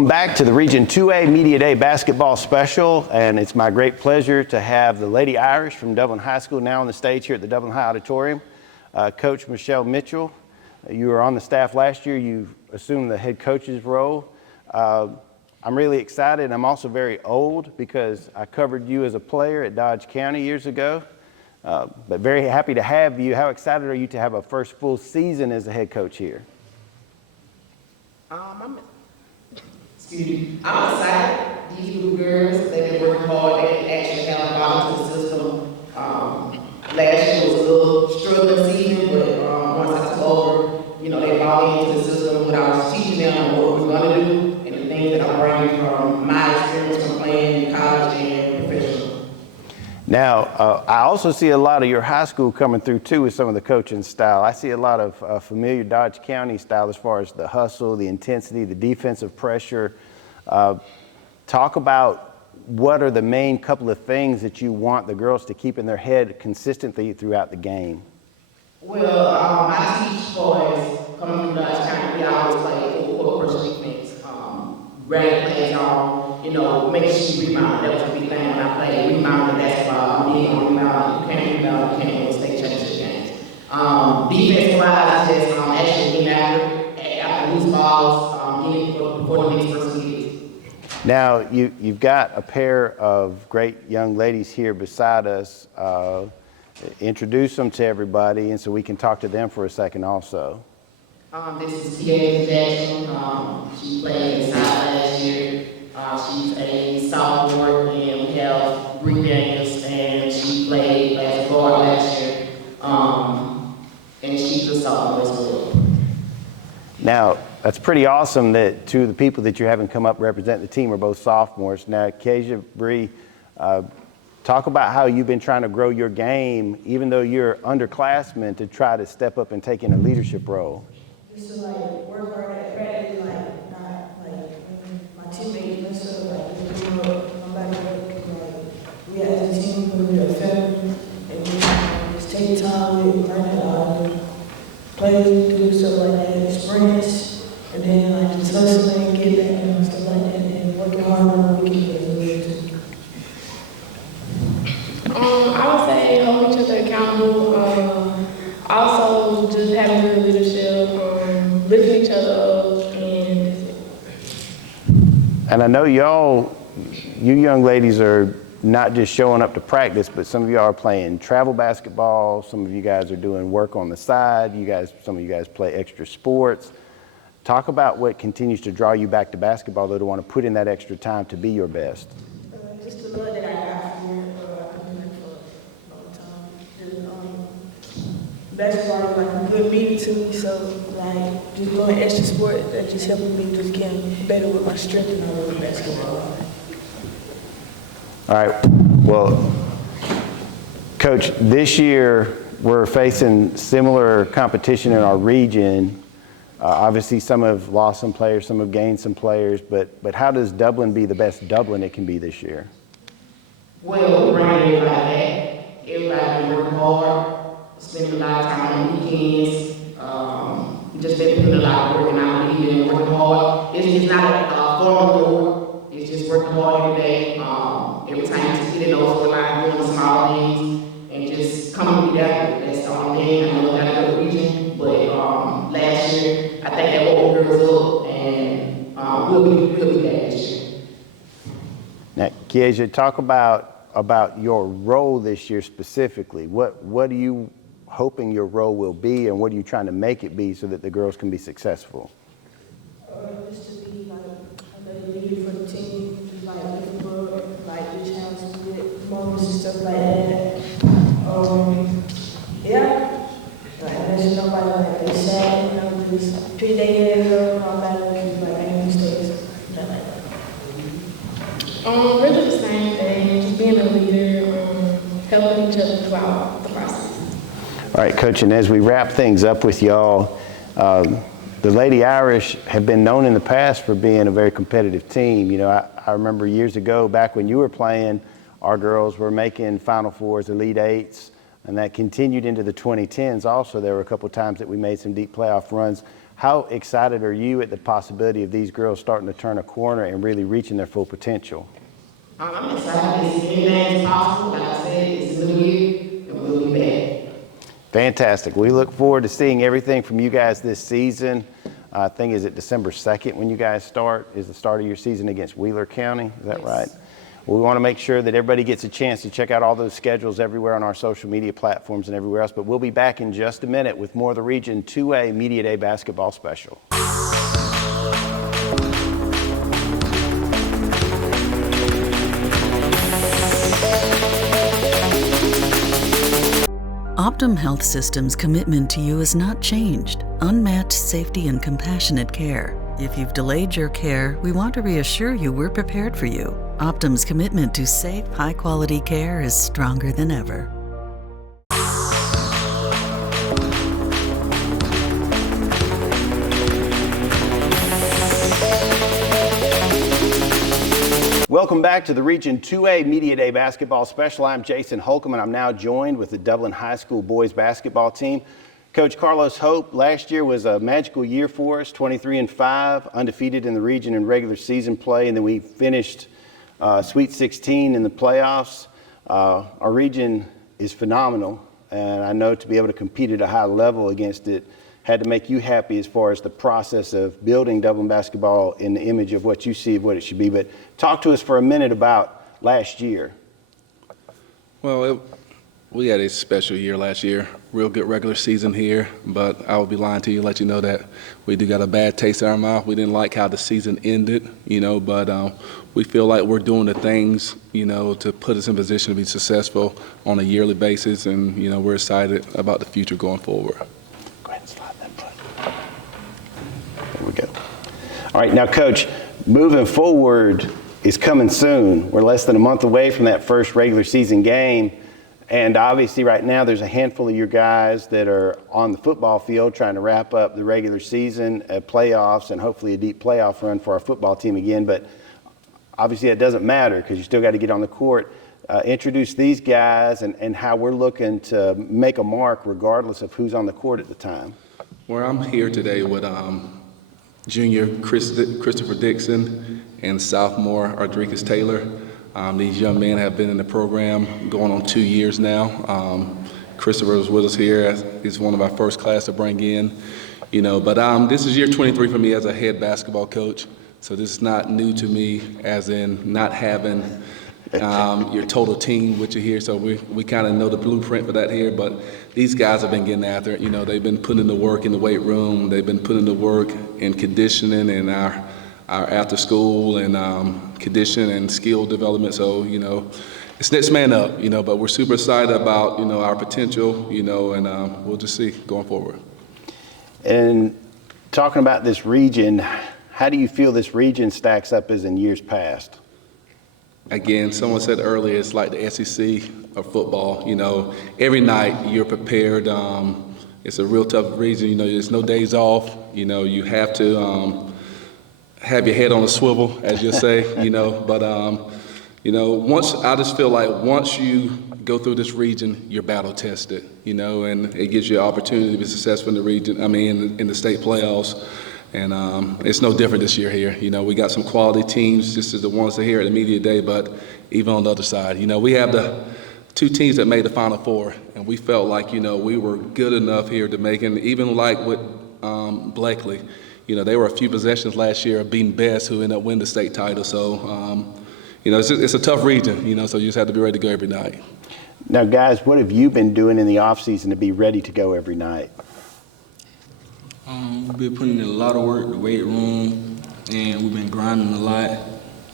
Welcome back to the Region 2A Media Day Basketball Special, and it's my great pleasure to have the Lady Irish from Dublin High School now on the stage here at the Dublin High Auditorium. Coach Michelle Mitchell, you were on the staff last year. You assumed the head coach's role. I'm really excited. I'm also very old because I covered you as a player at Dodge County years ago, but very happy to have you. How excited are you to have a first full season as a head coach here? I'm excited. These little girls, they've been working hard. They actually have bought into the system. Last year was a little struggling season, but once I took over, they bought into the system what I was teaching them, what we were going to do, and the things that I'm bringing from my experience from playing in college and professional. Now, I also see a lot of your high school coming through too with some of the coaching style. I see a lot of familiar Dodge County style as far as the hustle, the intensity, the defensive pressure. Talk about what are the main couple of things that you want the girls to keep in their head consistently throughout the game? Well, I teach boys coming from Dodge County, we always play full court defense. Rally plays on, make sure you rebound. That was a big thing when I played. Rebound the basketball. I'm big on rebound. You can't rebound, you can't win state championship games. Defense-wise, just actually getting after loose balls, getting before the next person gets. Now, you've got a pair of great young ladies here beside us. Introduce them to everybody, and so we can talk to them for a second also. This is Tia Jackson. She played inside last year. She's a sophomore, and we have Bree Daniels, and she played as a guard last year. And she's a sophomore as well. Now, that's pretty awesome that two of the people that you're having come up represent the team are both sophomores. Now, Kezia, Bree, talk about how you've been trying to grow your game, even though you're underclassmen, to try to step up and take in a leadership role. Just to work hard at practice, not my teammates mess up, just doing what my body work. We as a team, we are family, and we just take time with learning plays, do stuff like that, sprints, and then just hustling, get back and stuff like that, and working hard on the weekend as well too. I would say hold each other accountable. Also, just having good leadership, lifting each other up, and I know you young ladies are not just showing up to practice, but some of you are playing travel basketball. Some of you guys are doing work on the side. Some of you guys play extra sports. Talk about what continues to draw you back to basketball, though, to want to put in that extra time to be your best. Just the love that I got from it. I've been here for a long time. Basketball is a good meeting to me, so just doing extra sport, that just helping me just get better with my strength and all over basketball. All right, well, Coach, this year we're facing similar competition in our region. Obviously, some have lost some players, some have gained some players, but how does Dublin be the best Dublin it can be this year? Well, we bring everybody back. Everybody been working hard, spending a lot of time on weekends. We just been putting a lot of work out, we've been working hard. It's not a formal work, it's just working hard every day. Every time you just get in those line, doing the small things, and just coming together. That's the only thing. I know that I go to region, but last year, I think that woke girls up, and we'll be back this year. Now, Kezia, talk about your role this year specifically. What are you hoping your role will be, and what are you trying to make it be so that the girls can be successful? Just to be another leader for the team, just looking for just having some good moments and stuff like that. There's nobody they sad, just treat their head up, all that, make mistakes, nothing like that. really the same thing, just being a leader, helping each other throughout the process. All right, Coach, and as we wrap things up with y'all, the Lady Irish have been known in the past for being a very competitive team. I remember years ago, back when you were playing, our girls were making Final Fours, Elite Eights, and that continued into the 2010s also. There were a couple of times that we made some deep playoff runs. How excited are you at the possibility of these girls starting to turn a corner and really reaching their full potential? I'm excited. Anything is possible. Like I said, it's a new year, and we'll be back. Fantastic. We look forward to seeing everything from you guys this season. I think is it December 2nd when you guys start, is the start of your season against Wheeler County. Is that Yes. right? We want to make sure that everybody gets a chance to check out all those schedules everywhere on our social media platforms and everywhere else. But we'll be back in just a minute with more of the Region 2A Media Day basketball special. Optum Health System's commitment to you has not changed. Unmatched safety and compassionate care. If you've delayed your care, we want to reassure you we're prepared for you. Optum's commitment to safe, high-quality care is stronger than ever. Welcome back to the Region 2A Media Day basketball special. I'm Jason Holcomb, and I'm now joined with the Dublin High School boys basketball team. Coach Carlos Hope, last year was a magical year for us, 23-5, undefeated in the region in regular season play, and then we finished Sweet 16 in the playoffs. Our region is phenomenal, and I know to be able to compete at a high level against it had to make you happy as far as the process of building Dublin basketball in the image of what you see of what it should be. But talk to us for a minute about last year. Well, we had a special year last year. Real good regular season here, but I would be lying to you, let you know that we do got a bad taste in our mouth. We didn't like how the season ended, but we feel like we're doing the things, to put us in position to be successful on a yearly basis, and, we're excited about the future going forward. Go ahead and slide that button. There we go. All right, now, Coach, moving forward is coming soon. We're less than a month away from that first regular season game. And obviously right now there's a handful of your guys that are on the football field trying to wrap up the regular season, playoffs, and hopefully a deep playoff run for our football team again. But obviously it doesn't matter because you still got to get on the court. Introduce these guys and how we're looking to make a mark regardless of who's on the court at the time. Well, I'm here today with junior Christopher Dixon and sophomore Ardricus Taylor. These young men have been in the program going on 2 years now. Christopher was with us here. He's one of our first class to bring in, but this is year 23 for me as a head basketball coach. So this is not new to me, as in not having your total team with you here. So we kind of know the blueprint for that here, but these guys have been getting after it. They've been putting in the work in the weight room. They've been putting in the work in conditioning and our after school and condition and skill development. So, it's next man up, but we're super excited about, our potential, and we'll just see going forward. And talking about this region, how do you feel this region stacks up as in years past? Again, someone said earlier, it's like the SEC of football. Every night you're prepared. It's a real tough region. There's no days off. You have to have your head on a swivel, as you say, but I just feel like once you go through this region, you're battle tested, and it gives you an opportunity to be successful in the region, in the state playoffs. And it's no different this year here. We got some quality teams, just as the ones that are here at the Media Day, but even on the other side, we have the two teams that made the Final Four, and we felt like, we were good enough here to make it, even like with Blakely. They were a few possessions last year of beating Best, who ended up winning the state title. So, it's a tough region, so you just have to be ready to go every night. Now, guys, what have you been doing in the offseason to be ready to go every night? We've been putting in a lot of work, the weight room, and we've been grinding a lot.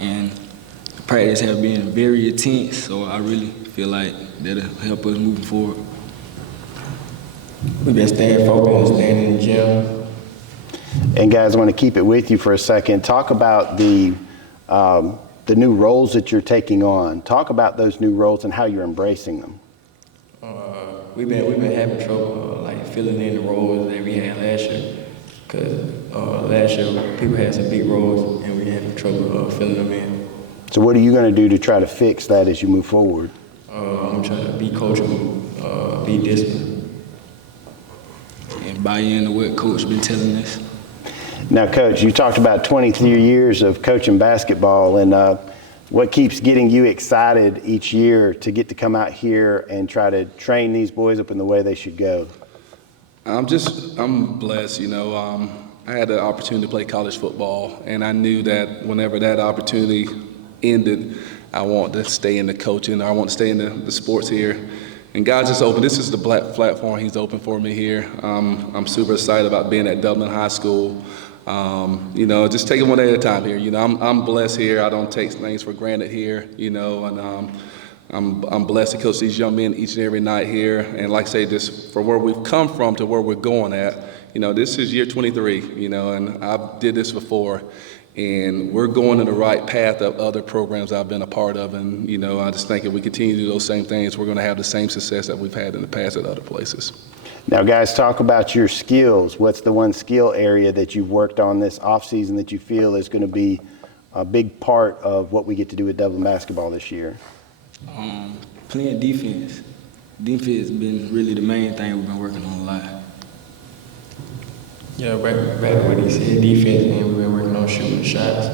And the practice have been very intense, so I really feel like that'll help us moving forward. We've been staying focused, staying in the gym. And guys, I want to keep it with you for a second. Talk about the new roles that you're taking on. Talk about those new roles and how you're embracing them. We've been having trouble filling in the roles that we had last year, because last year people had some big roles and we had trouble filling them in. So what are you going to do to try to fix that as you move forward? I'm trying to be coachable, be disciplined, and buy in to what coach been telling us. Now, Coach, you talked about 23 years of coaching basketball, and what keeps getting you excited each year to get to come out here and try to train these boys up in the way they should go? I'm blessed, I had the opportunity to play college football, and I knew that whenever that opportunity ended, I want to stay in the coaching, I want to stay in the sports here. And God's just open. This is the black platform He's opened for me here. I'm super excited about being at Dublin High School. Just taking one day at a time here. I'm blessed here. I don't take things for granted here, and I'm blessed to coach these young men each and every night here. And like I say, just from where we've come from to where we're going at, this is year 23, and I did this before. And we're going in the right path of other programs I've been a part of. And, I just think if we continue to do those same things, we're going to have the same success that we've had in the past at other places. Now, guys, talk about your skills. What's the one skill area that you've worked on this offseason that you feel is going to be a big part of what we get to do with Dublin basketball this year? Playing defense. Defense has been really the main thing we've been working on a lot. Yeah, back what he said, defense, and we've been working on shooting shots.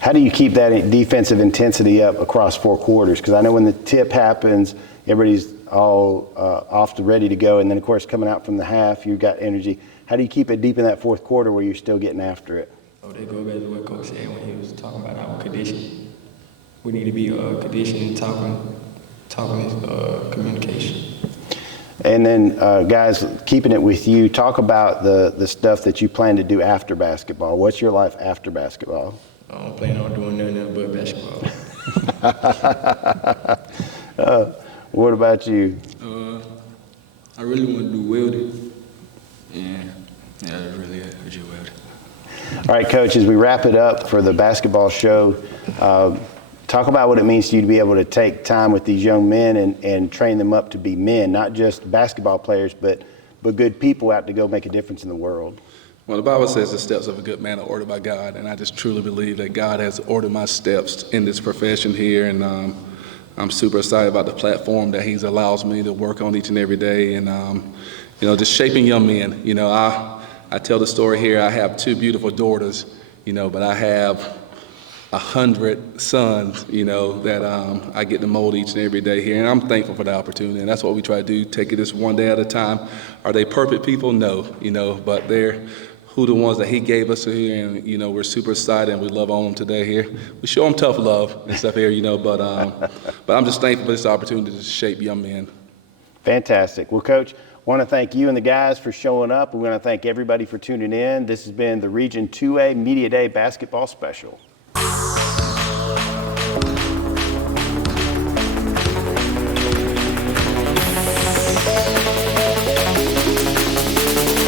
How do you keep that defensive intensity up across 4 quarters? Because I know when the tip happens, everybody's all off to ready to go, and then of course coming out from the half, you've got energy. How do you keep it deep in that 4th quarter where you're still getting after it? Oh, they go back to what Coach said when he was talking about our condition. We need to be conditioned, talking, communication. And then, guys, keeping it with you, talk about the stuff that you plan to do after basketball. What's your life after basketball? I don't plan on doing nothing else but basketball. What about you? I really want to do welding. Yeah, that's really it. I just welding. All right, Coach, as we wrap it up for the basketball show, talk about what it means to you to be able to take time with these young men and train them up to be men, not just basketball players, but good people out to go make a difference in the world. Well, the Bible says the steps of a good man are ordered by God, and I just truly believe that God has ordered my steps in this profession here, and I'm super excited about the platform that He's allows me to work on each and every day, and just shaping young men. I tell the story here. I have 2 beautiful daughters, but I have 100 sons, that I get to mold each and every day here, and I'm thankful for the opportunity, and that's what we try to do, take it just one day at a time. Are they perfect people? No, but they're the ones that He gave us here, and, we're super excited, and we love on them today here. We show them tough love and stuff here, but I'm just thankful for this opportunity to shape young men. Fantastic. Well, Coach, I want to thank you and the guys for showing up. We want to thank everybody for tuning in. This has been the Region 2A Media Day Basketball Special.